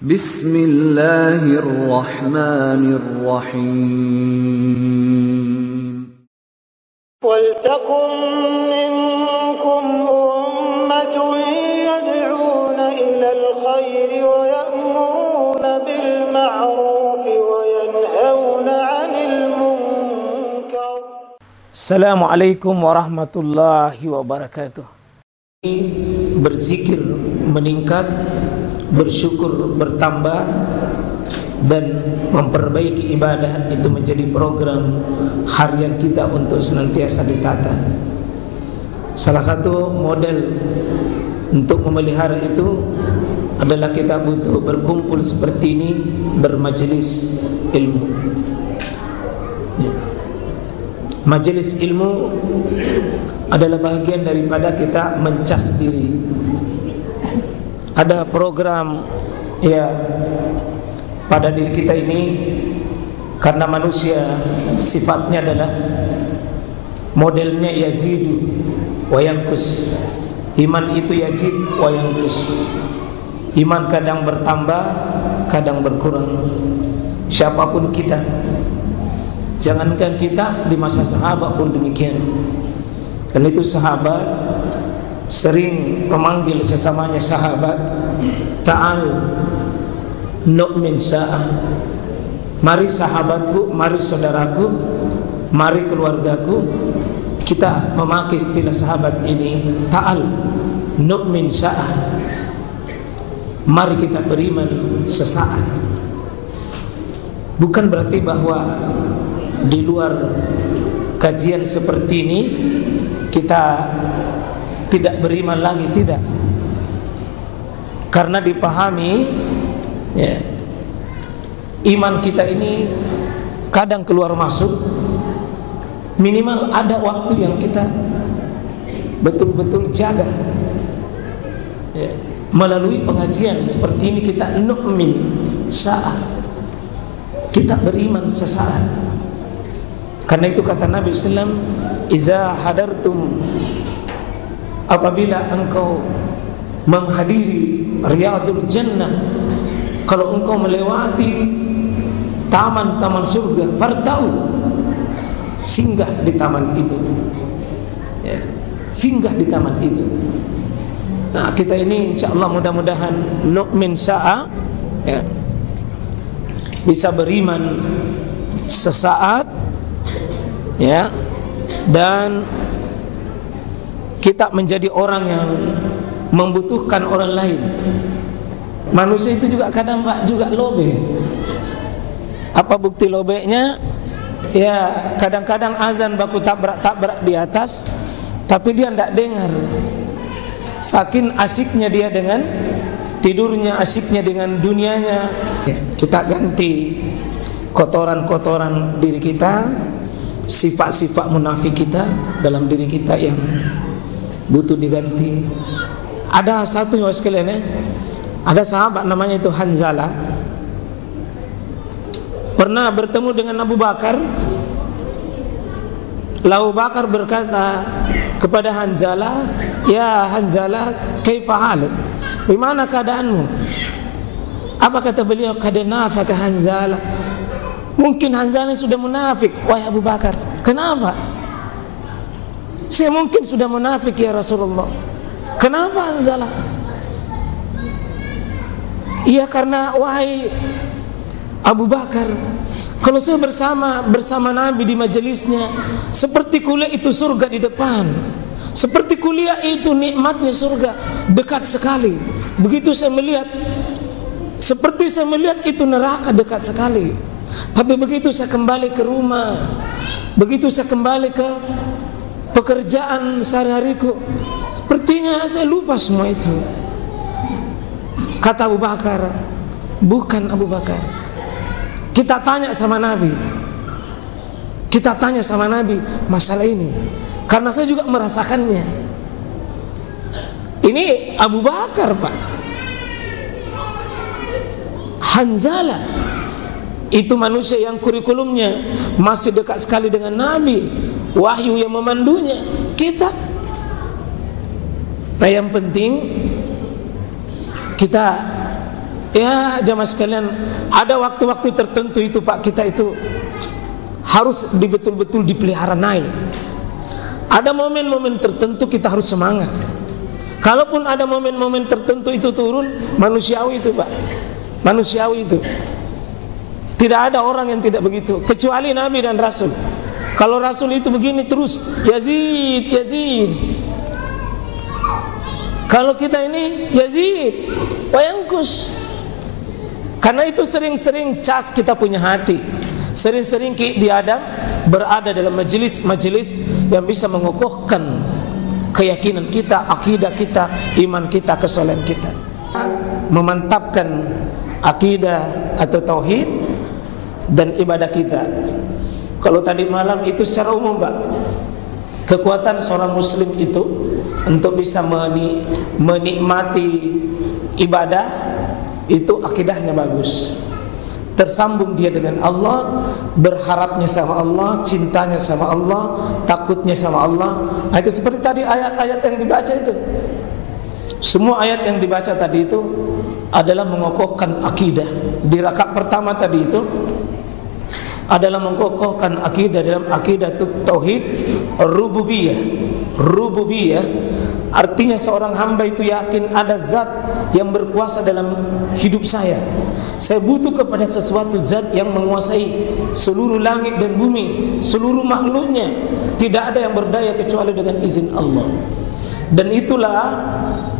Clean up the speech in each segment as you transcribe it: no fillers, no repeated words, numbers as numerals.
Bismillahirrahmanirrahim. Waltakum minkum ummatun yad'una ilal khairi wa ya'muruna bil ma'ruf wa yanhauna 'anil munkar. Assalamualaikum warahmatullahi wabarakatuh. Berzikir meningkat, bersyukur bertambah, dan memperbaiki ibadah itu menjadi program harian kita untuk senantiasa ditata. Salah satu model untuk memelihara itu adalah kita butuh berkumpul seperti ini, bermajelis ilmu. Majelis ilmu adalah bagian daripada kita mencas diri. Ada program pada diri kita ini, karena manusia sifatnya adalah modelnya yazidu wa yanqus. Iman itu yazid wa yanqus. Iman kadang bertambah, kadang berkurang. Siapapun kita, jangankan kita, di masa sahabat pun demikian. Dan itu sahabat sering memanggil sesamanya sahabat, ta'al nu'min sa'ah. Mari sahabatku, mari saudaraku, mari keluargaku. Kita memakai istilah sahabat ini, ta'al nu'min sa'ah. Mari kita beriman sesaat. Bukan berarti bahwa di luar kajian seperti ini kita tidak beriman lagi, tidak. Karena dipahami iman kita ini kadang keluar masuk. Minimal ada waktu yang kita betul-betul jaga. Melalui pengajian seperti ini kita nu'min sa'ah, kita beriman sesaat. Karena itu kata Nabi SAW, iza hadartum, apabila engkau menghadiri riyadul jannah, kalau engkau melewati taman-taman surga, fartau, singgah di taman itu, singgah di taman itu. Nah, kita ini insyaallah mudah-mudahan nu'min sa'a, bisa beriman sesaat, dan kita menjadi orang yang membutuhkan orang lain. Manusia itu juga kadang juga lobe. Apa bukti lobenya? Ya, kadang-kadang azan baku tabrak-tabrak di atas, tapi dia tidak dengar. Saking asiknya dia dengan tidurnya, asiknya dengan dunianya. Kita ganti kotoran-kotoran diri kita, sifat-sifat munafik kita dalam diri kita yang butuh diganti. Ada satu yang sekalian, ada sahabat namanya itu Hanzalah, pernah bertemu dengan Abu Bakar. Lalu Abu Bakar berkata kepada Hanzalah, ya Hanzalah, kaifa haluk? Bagaimana keadaanmu? Apa kata beliau? Qad nafaka Hanzalah. Mungkin Hanzalah sudah munafik. Wahai Abu Bakar, kenapa? Saya mungkin sudah munafik ya Rasulullah. Kenapa Hanzalah? Iya, karena wahai Abu Bakar, kalau saya bersama Nabi di majelisnya, seperti kuliah itu surga di depan. Seperti kuliah itu nikmatnya surga dekat sekali. Begitu saya melihat, seperti saya melihat itu neraka dekat sekali. Tapi begitu saya kembali ke rumah, begitu saya kembali ke pekerjaan sehari-hariku, sepertinya saya lupa semua itu. Kata Abu Bakar, bukan Abu Bakar. Kita tanya sama Nabi, kita tanya sama Nabi masalah ini, karena saya juga merasakannya. Ini Abu Bakar, Pak. Hanzalah itu manusia yang kurikulumnya masih dekat sekali dengan Nabi, wahyu yang memandunya. Kita, nah yang penting kita Ya jamaah sekalian, ada waktu-waktu tertentu itu Pak, kita itu harus betul-betul dipelihara naik. Ada momen-momen tertentu kita harus semangat. Kalaupun ada momen-momen tertentu itu turun, manusiawi itu Pak, manusiawi itu. Tidak ada orang yang tidak begitu, kecuali Nabi dan Rasul. Kalau Rasul itu begini terus, Yazid, Yazid. Kalau kita ini Yazid, wayangkus. Karena itu sering-sering cas kita punya hati. Sering-sering diadam berada dalam majelis-majelis yang bisa mengokohkan keyakinan kita, akidah kita, iman kita, kesolehan kita. Memantapkan akidah atau tauhid dan ibadah kita. Kalau tadi malam itu secara umum Pak, kekuatan seorang muslim itu untuk bisa menikmati ibadah itu akidahnya bagus, tersambung dia dengan Allah, berharapnya sama Allah, cintanya sama Allah, takutnya sama Allah. Nah, itu seperti tadi ayat-ayat yang dibaca itu. Semua ayat yang dibaca tadi itu adalah mengokohkan akidah. Di rakaat pertama tadi itu adalah mengokohkan akidah dalam akidah tauhid rububiyah. Rububiyah artinya seorang hamba itu yakin ada zat yang berkuasa dalam hidup saya. Saya butuh kepada sesuatu zat yang menguasai seluruh langit dan bumi, seluruh makhluknya. Tidak ada yang berdaya kecuali dengan izin Allah. Dan itulah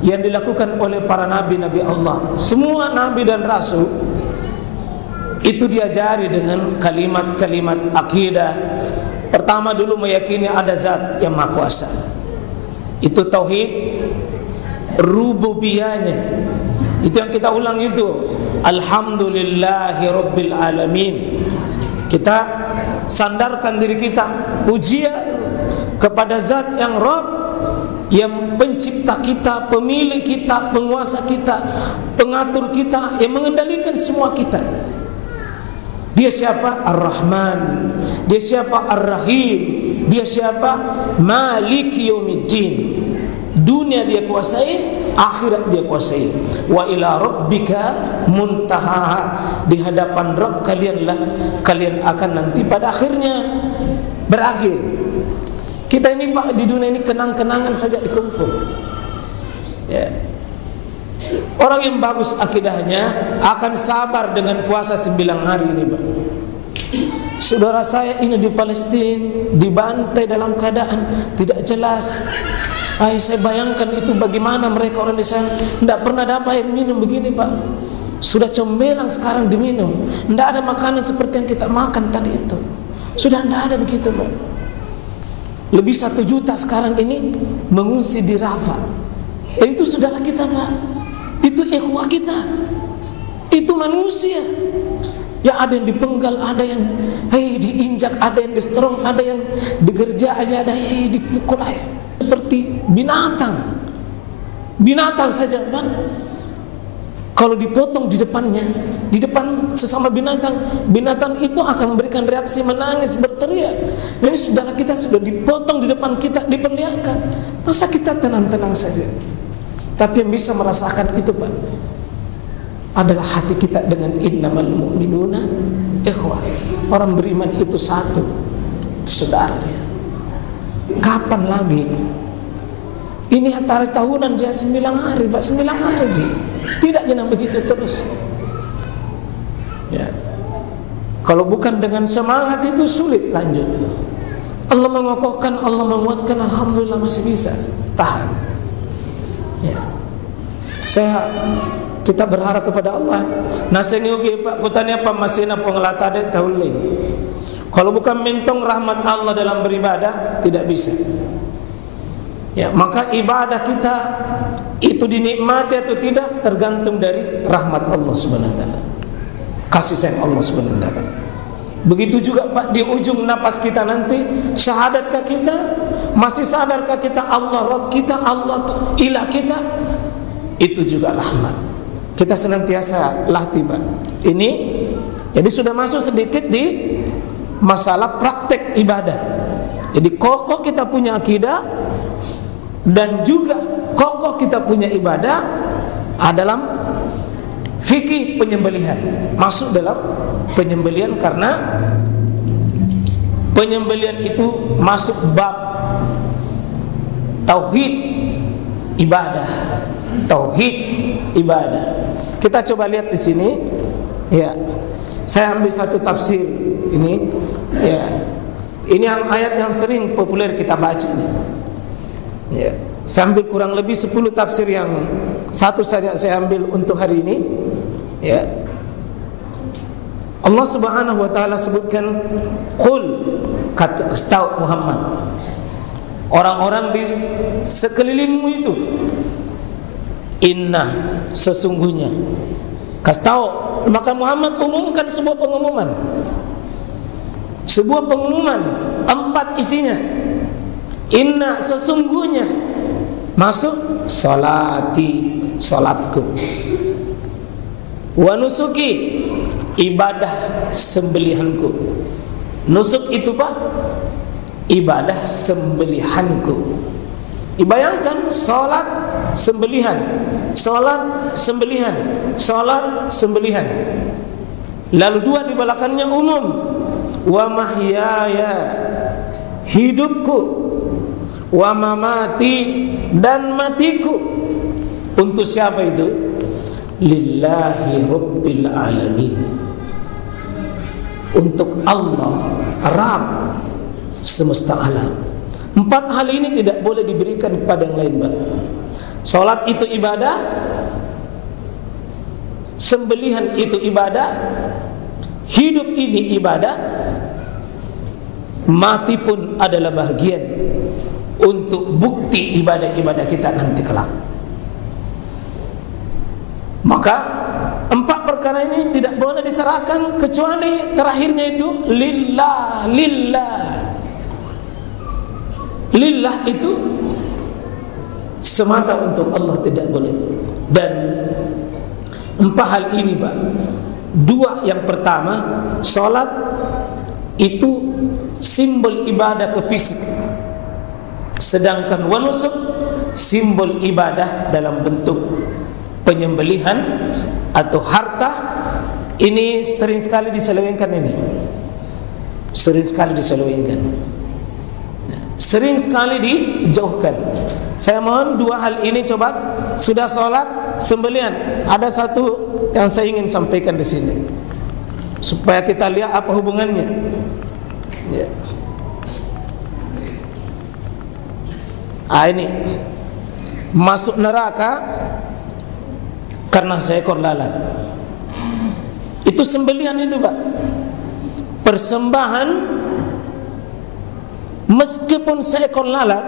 yang dilakukan oleh para nabi-nabi Allah. Semua nabi dan rasul itu diajari dengan kalimat-kalimat akidah. Pertama dulu meyakini ada zat yang maha kuasa. Itu tauhid rububiyahnya. Itu yang kita ulang itu. Alhamdulillahi Rabbil Alamin. Kita sandarkan diri kita pujian kepada zat yang Rabb, yang pencipta kita, pemilik kita, penguasa kita, pengatur kita, yang mengendalikan semua kita. Dia siapa? Ar-Rahman. Dia siapa? Ar-Rahim. Dia siapa? Maliki Yaumiddin. Dunia dia kuasai, akhirat dia kuasai. Wa ila rabbika muntaha. Di hadapan Rabb kalianlah kalian akan nanti pada akhirnya berakhir. Kita ini Pak di dunia ini kenang-kenangan saja dikumpul. Ya. Orang yang bagus akidahnya akan sabar dengan puasa 9 hari ini Pak. Saudara saya ini di Palestina dibantai dalam keadaan tidak jelas. Saya bayangkan itu bagaimana mereka orang di sana. Tidak pernah dapat air minum begini Pak. Sudah combelang sekarang diminum. Tidak ada makanan seperti yang kita makan tadi itu. Sudah tidak ada begitu Pak. Lebih 1 juta sekarang ini mengungsi di Rafah. Dan itu saudara kita Pak. Itu ikhwah kita. Itu manusia. Ya ada yang dipenggal, ada yang diinjak, ada yang distrong, ada yang digerja aja, ada yang dipukul aja. Seperti binatang. Binatang saja Pak. Kalau dipotong di depannya, di depan sesama binatang, binatang itu akan memberikan reaksi menangis, berteriak. Dan ini saudara kita sudah dipotong di depan kita, diperlihatkan. Masa kita tenang-tenang saja? Tapi yang bisa merasakan itu Pak adalah hati kita dengan innamal mu'minuna ikhwah. Orang beriman itu satu, saudara dia. Kapan lagi? Ini antara tahunan dia 9 hari Pak, 9 hari ji. Tidak jangan begitu terus. Ya. Kalau bukan dengan semangat itu sulit lanjut. Allah mengokohkan, Allah menguatkan, alhamdulillah masih bisa tahan. Ya. Kita berharap kepada Allah. Naseni ugi Pak kutanya apa masina pengelata de taulih. Kalau bukan mintong rahmat Allah dalam beribadah tidak bisa. Ya, maka ibadah kita itu dinikmati atau tidak tergantung dari rahmat Allah Subhanahu wa taala. Kasih sayang Allah Subhanahu wa taala. Begitu juga Pak di ujung napas kita nanti, syahadatkah kita? Masih sadarkah kita Allah Rabb kita, Allah ilah kita? Itu juga rahmat. Kita senantiasa latih Pak. Ini jadi sudah masuk sedikit di masalah praktek ibadah. Jadi kokoh kita punya akidah dan juga kokoh kita punya ibadah dalam fikih penyembelihan, masuk dalam penyembelihan karena penyembelihan itu masuk bab tauhid ibadah. Tauhid ibadah. Kita coba lihat di sini. Ya. Saya ambil satu tafsir ini. Ya. Ini yang ayat yang sering populer kita baca ini. Ya. Saya ambil kurang lebih 10 tafsir, yang satu saja saya ambil untuk hari ini. Ya. Allah Subhanahu wa taala sebutkan, qul, kata Muhammad, orang-orang di sekelilingmu itu, inna, sesungguhnya, kasih tahu. Maka Muhammad umumkan sebuah pengumuman. Sebuah pengumuman 4 isinya. Inna, sesungguhnya, masuk salati, salatku, wa nusuki, ibadah sembelihanku. Nusuk itu Pak, ibadah sembelihanku. Dibayangkan salat sembelihan, salat sembelihan, salat sembelihan. Lalu 2 di belakangnya umum. Wa mahyaya, hidupku, wa mamati, dan matiku. Untuk siapa itu? Lillahi Rabbil Alamin. Untuk Allah, Rabb semesta alam. 4 hal ini tidak boleh diberikan kepada yang lain, Pak. Salat itu ibadah, sembelihan itu ibadah, hidup ini ibadah, mati pun adalah bahagian untuk bukti ibadah-ibadah kita nanti kelak. Maka 4 perkara ini tidak boleh diserahkan kecuali terakhirnya itu lillah. Lillah itu semata untuk Allah, tidak boleh. Dan 4 hal ini Pak, 2 yang pertama, salat itu simbol ibadah ke fisik, sedangkan wanusuk simbol ibadah dalam bentuk penyembelihan atau harta. Ini sering sekali diselewengkan, ini sering sekali diselewengkan, sering sekali dijauhkan. Saya mohon 2 hal ini coba. Sudah sholat, sembelihan, ada satu yang saya ingin sampaikan di sini supaya kita lihat apa hubungannya. Ya. Ini masuk neraka karena seekor lalat. Itu sembelihan itu Pak, persembahan. Meskipun seekor lalat,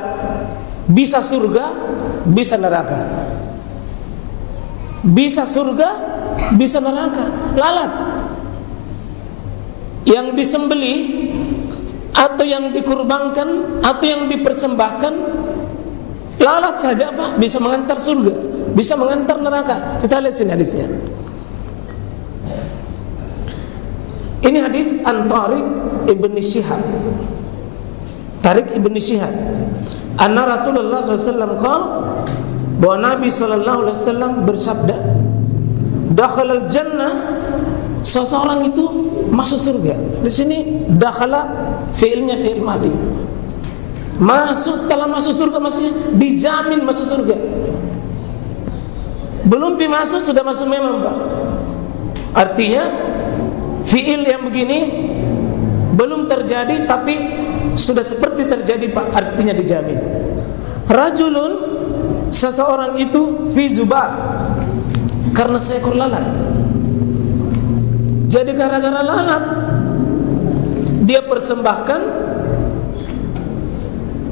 bisa surga, bisa neraka. Bisa surga, bisa neraka. Lalat yang disembelih atau yang dikurbankan atau yang dipersembahkan, lalat saja Pak, bisa mengantar surga, bisa mengantar neraka. Kita lihat sini hadisnya. Ini hadis an Tariq ibn Shihab. Tariq ibn Shihab, anna Rasulullah SAW qala, bahwa Nabi SAW bersabda, dakhalal jannah, seseorang itu masuk surga. Di sini dakhala fi'ilnya fi'il madi. Masuk, telah masuk surga, maksudnya dijamin masuk surga. Belum masuk sudah masuk memang Pak. Artinya fi'il yang begini belum terjadi tapi sudah seperti terjadi Pak, artinya dijamin. Rajulun, seseorang itu fi zubab, karena seekor lalat. Jadi gara-gara lalat dia persembahkan,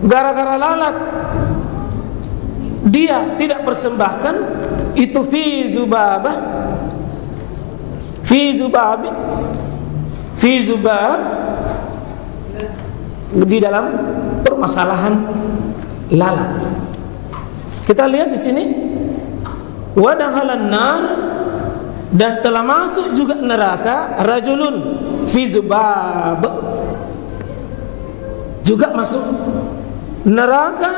gara-gara lalat dia tidak persembahkan, itu fi zubabah, fi zubab, di dalam permasalahan lalat. Kita lihat di sini, wa dakhalan nar, dan telah masuk juga neraka, rajulun fi zubab, juga masuk neraka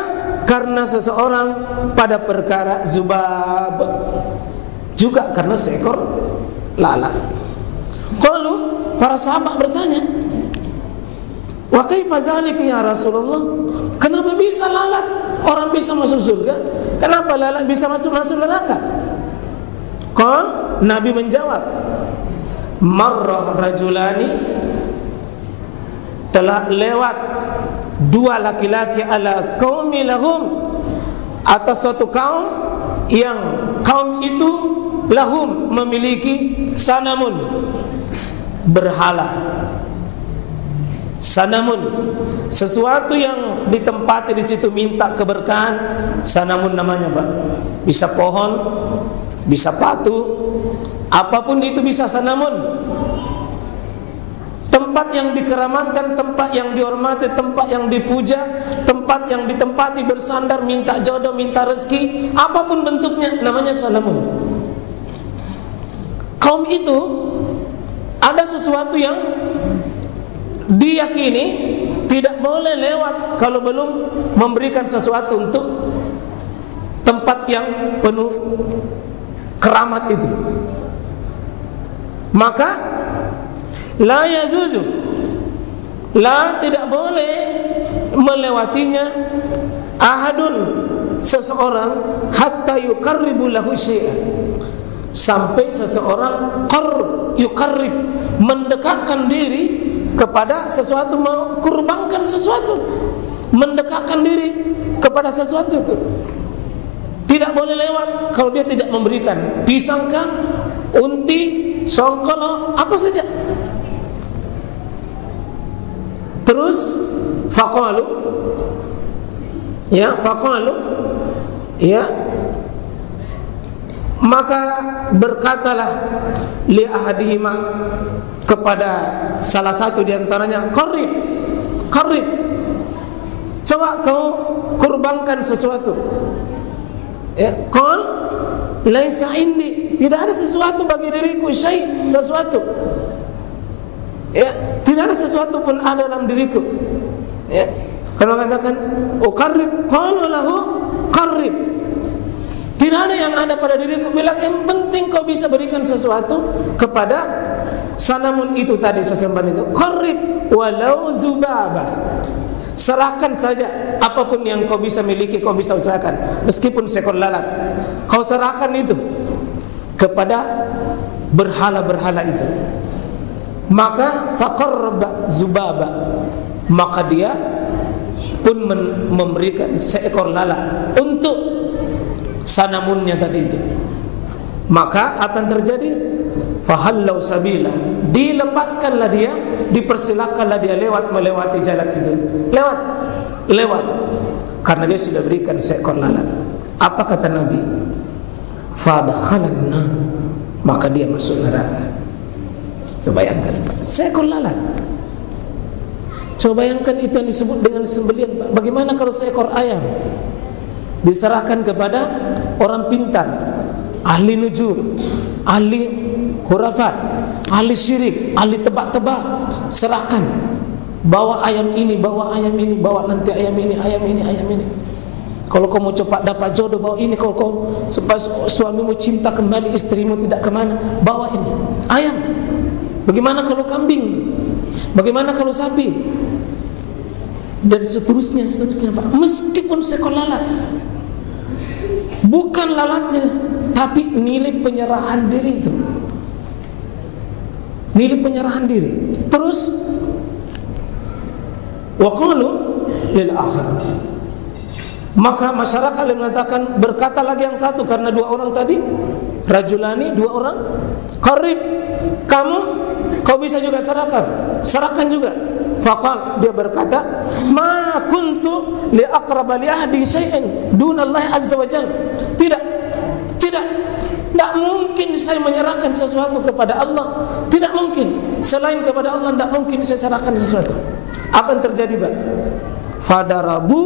karena seseorang pada perkara zubab. juga karena seekor lalat. Qalu, para sahabat bertanya, wa kaifa dzalika ya Rasulullah? Kenapa bisa lalat orang bisa masuk surga? Kenapa lalat bisa masuk neraka? Nabi menjawab, marrah rajulani, telah lewat dua laki-laki ala qaumi lahum, atas suatu kaum yang kaum itu lahum memiliki sanamun, berhala. Sanamun, sesuatu yang ditempati di situ minta keberkahan, sanamun namanya, Pak. Bisa pohon, bisa batu, apapun itu bisa sanamun. Tempat yang dikeramatkan, tempat yang dihormati, tempat yang dipuja, tempat yang ditempati bersandar, minta jodoh, minta rezeki, apapun bentuknya, namanya sanamun. Kaum itu ada sesuatu yang diyakini tidak boleh lewat kalau belum memberikan sesuatu untuk tempat yang penuh keramat itu. Maka la yazuzu, la tidak boleh melewatinya ahadun, seseorang, hatta yuqarribu lahu syai'an, sampai seseorang yuqarrib, mendekatkan diri kepada sesuatu, mengkurbankan sesuatu, mendekatkan diri kepada sesuatu itu. Tidak boleh lewat kalau dia tidak memberikan pisangkah, unti, songkolo, apa saja. Terus faqalu, maka berkatalah li ahadihima, kepada salah satu di antaranya, qarib, coba kau kurbankan sesuatu. Qal laisa indi, tidak ada sesuatu bagi diriku, sesuatu. Tidak ada sesuatu pun ada dalam diriku. Kalau katakan uqarrib, qalu lahu qarrib, tidak ada yang ada pada diriku. Bilang yang penting kau bisa berikan sesuatu kepada sanamun itu tadi, sesembahan itu. Qarrib walau zubabah, serahkan saja apapun yang kau bisa miliki, kau bisa usahakan, meskipun seekor lalat, kau serahkan itu kepada berhala-berhala itu. Maka faqarraba zubaba, maka dia pun memberikan seekor lalat untuk sanamunnya tadi itu. Maka apa yang terjadi? Fahallau sabila, dilepaskanlah dia, dipersilakanlah dia melewati jalan itu, lewat karena dia sudah berikan seekor lalat. Apa kata Nabi? Fadakhalan nar, maka dia masuk neraka. Coba bayangkan, Pak, seekor lalat. Coba bayangkan itu yang disebut dengan sembelian, Pak. Bagaimana kalau seekor ayam diserahkan kepada orang pintar, ahli nujum, ahli hurafat, ahli syirik, ahli tebak-tebak, serahkan, bawa ayam ini, bawa ayam ini, bawa nanti ayam ini. Kalau kau mau cepat dapat jodoh, bawa ini. Kalau kau supaya suamimu cinta kembali, istrimu tidak kemana, bawa ini ayam. Bagaimana kalau kambing? Bagaimana kalau sapi? Dan seterusnya Pak. Meskipun seekor lalat, bukan lalatnya, tapi nilai penyerahan diri itu. Nilai penyerahan diri. Terus waqalu lil akhar, maka masyarakat yang mengatakan, berkata lagi yang satu, karena dua orang tadi, rajulani, dua orang, qarib, kau bisa juga serahkan juga. Faqal, dia berkata, ma kuntu li aqraba li ahdi syai'in dunallahi azza wa jalla. Tidak mungkin saya menyerahkan sesuatu kepada Allah. Tidak mungkin. Selain kepada Allah tidak mungkin saya serahkan sesuatu. Apa yang terjadi, Pak? Fadarabu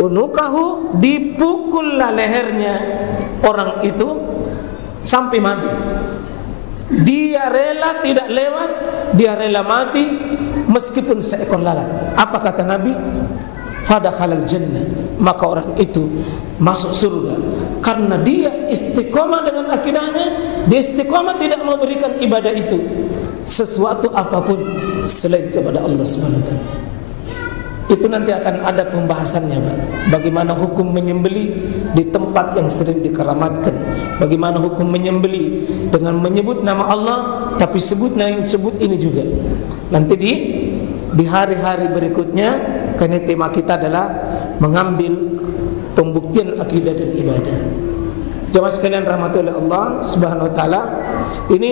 unukahu, dipukullah lehernya orang itu sampai mati. Dia rela tidak lewat, dia rela mati meskipun seekor lalat. Apa kata Nabi? Fadakhalal jannah, maka orang itu masuk surga. karena dia istiqomah dengan akidahnya, dia istiqomah tidak memberikan ibadah itu sesuatu apapun selain kepada Allah Subhanahu wa taala. Itu nanti akan ada pembahasannya, Pak. Bagaimana hukum menyembelih di tempat yang sering dikeramatkan, bagaimana hukum menyembelih dengan menyebut nama Allah tapi sebut ini juga. Nanti di hari-hari berikutnya, karena tema kita adalah mengambil pembuktian akidah dan ibadah. Jemaah sekalian rahmatullahi Allah Subhanahu wa taala, ini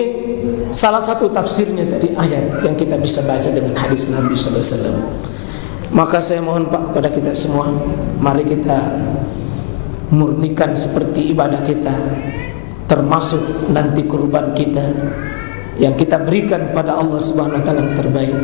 salah satu tafsirnya tadi ayat yang kita bisa baca dengan hadis Nabi sallallahu alaihi wasallam. Maka saya mohon Pak kepada kita semua, mari kita murnikan seperti ibadah kita, termasuk nanti kurban kita yang kita berikan pada Allah Subhanahu wa taala yang terbaik.